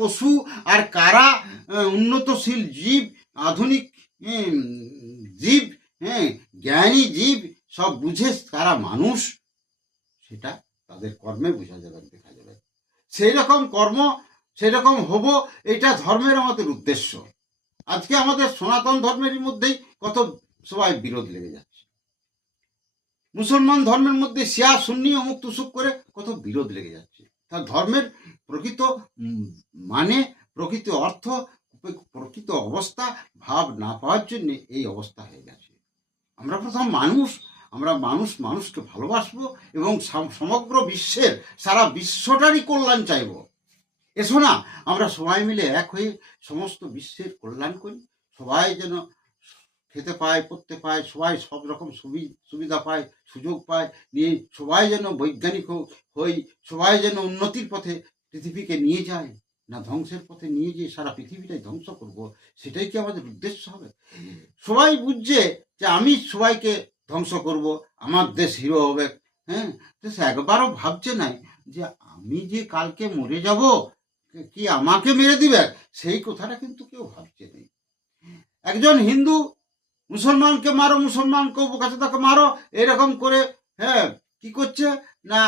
পশু আর কারা উন্নতশীল জীব, আধুনিক জীব, জ্ঞানী জীব, সব বুঝে কারা মানুষ, সেটা তাদের কর্মে বোঝা যাবে, দেখা যাবে। সেই রকম কর্ম, সেই রকম হব, এটা ধর্মের আমাদের উদ্দেশ্য। আজকে আমাদের সনাতন ধর্মের মধ্যেই কত সবাই বিরোধ লেগে যাচ্ছে। মুসলমান ধর্মের মধ্যে শিয়া সুন্নি অমুক তুসুক করে কত বিরোধ লেগে যাচ্ছে। তার ধর্মের প্রকৃত মানে, প্রকৃত অর্থ, প্রকৃত অবস্থা ভাব না পাওয়ার জন্য এই অবস্থা হয়ে গেছে। আমরা প্রথম মানুষ, আমরা মানুষকে ভালোবাসবো এবং সমগ্র বিশ্বের, সারা বিশ্বটারই কল্যাণ চাইব। এসো না আমরা সবাই মিলে এক হয়ে সমস্ত বিশ্বের কল্যাণ করি, সবাই যেন খেতে পায়, পড়তে পায়, সবাই সব রকম সুবিধা পায়, সুযোগ পায়, নিয়ে সবাই যেন বৈজ্ঞানিক হই, সবাই যেন উন্নতির পথে পৃথিবীকে নিয়ে যায়, না ধ্বংসের পথে নিয়ে গিয়ে সারা পৃথিবীটাই ধ্বংস করব, সেটাই কি আমাদের উদ্দেশ্য হবে? সবাই বুঝছে যে আমি সবাইকে ধ্বংস করব, আমার দেশ হিরো হবে, তো সে একবারও ভাবছে নাই যে আমি যে কালকে মরে যাব, কি আমাকে মেরে দিবে, সেই কথাটা কিন্তু কেউ ভাবছে নেই। একজন হিন্দু মুসলমানকে মারো, মুসলমানকে বোকাচোদাকে মারো, এরকম করে কি করছে না,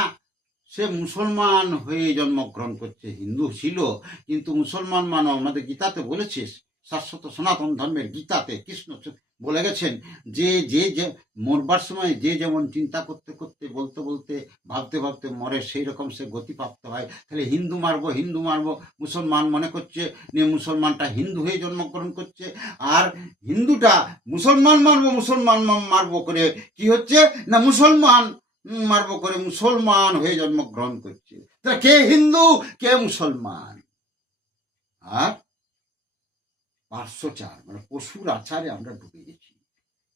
সে মুসলমান হয়ে জন্মগ্রহণ করছে। হিন্দু ছিল কিন্তু মুসলমান মানো, আমাদের গীতাতে বলেছিস, শাশ্বত সনাতন ধর্মের গীতাতে কৃষ্ণ বলে গেছেন যে যে মরবার সময় যে যেমন চিন্তা করতে করতে, বলতে বলতে, ভাবতে ভাবতে মরে, সেই রকম সে গতিপ্রাপ্ত হয়। তাহলে হিন্দু মারবো মুসলমান মনে করছে, নিয়ে মুসলমানটা হিন্দু হয়ে জন্মগ্রহণ করছে, আর হিন্দুটা মুসলমান মারবো করে কি হচ্ছে না, মুসলমান মারবো করে মুসলমান হয়ে জন্মগ্রহণ করছে। তা কে হিন্দু, কে মুসলমান? আর পার্শ্বচার, মানে পশুর আচারে আমরা ঢুকে গেছি।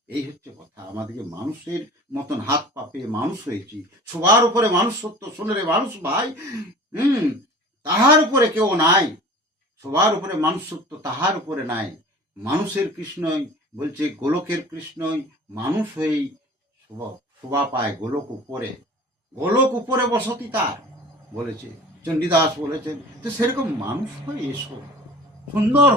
এই হচ্ছে কথা। আমাদেরকে মানুষের মতন হাত পা পেয়ে মানুষ হয়েছি, সবার উপরে মানুষ সত্য। শোনে রে মানুষ ভাই, তাহার উপরে কেউ নাই, সবার উপরে মানুষ সত্য, তাহার উপরে নাই। মানুষের কৃষ্ণই বলছে, গোলকের কৃষ্ণই মানুষ হয়েই শোভা পায় গোলক উপরে বসতি তার, বলেছে চণ্ডীদাস বলেছেন। তো সেরকম মানুষ হয়ে এসো, সুন্দর